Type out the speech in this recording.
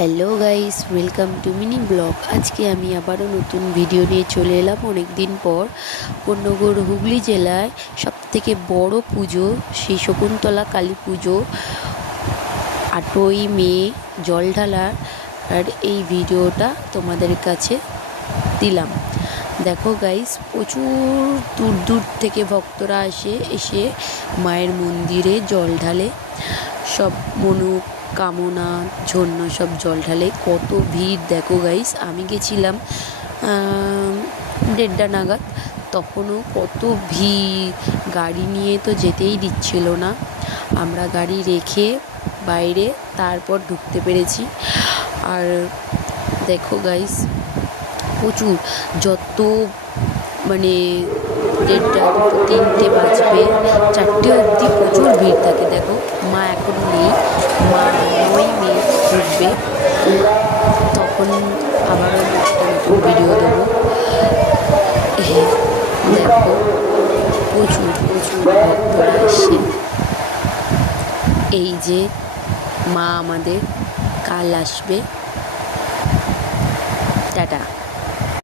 Hello guys, welcome to mini blog. আজকে আমি আবারও নতুন ভিডিও নিয়ে চলে এলাম অনেক দিন পর। কোন্নগর হুগলি জেলায় সবথেকে বড় পুজো সেই শকুন্তলা কালী পুজো 8ই মে জল ঢালার আর এই ভিডিওটা তোমাদের কাছে দিলাম। দেখো গাইস, প্রচুর দূর দূর থেকে ভক্তরা এসে মায়ের মন্দিরে জল ঢালে, সব কামনার জন্য সব জল ঢালে। কত ভিড় দেখো গাইস। আমি গেছিলাম 1:30 নাগাদ, তখনও কত ভিড়, গাড়ি নিয়ে তো যেতেই দিচ্ছিল না। আমরা গাড়ি রেখে বাইরে তারপর ঢুকতে পেরেছি। আর দেখো গাইস, প্রচুর যত 1:30, 2, 3 বাজবে, 4টে অবধি প্রচুর ভিড় থাকে। দেখো, মা এখন নেই, মা 9ই মে ঢুকবে, তখন আবারও একটা নতুন ভিডিও দেবো। দেখো, প্রচুর প্রচুর ভক্তরা আসে। এই যে মা আমাদের কাল আসবে। টাটা।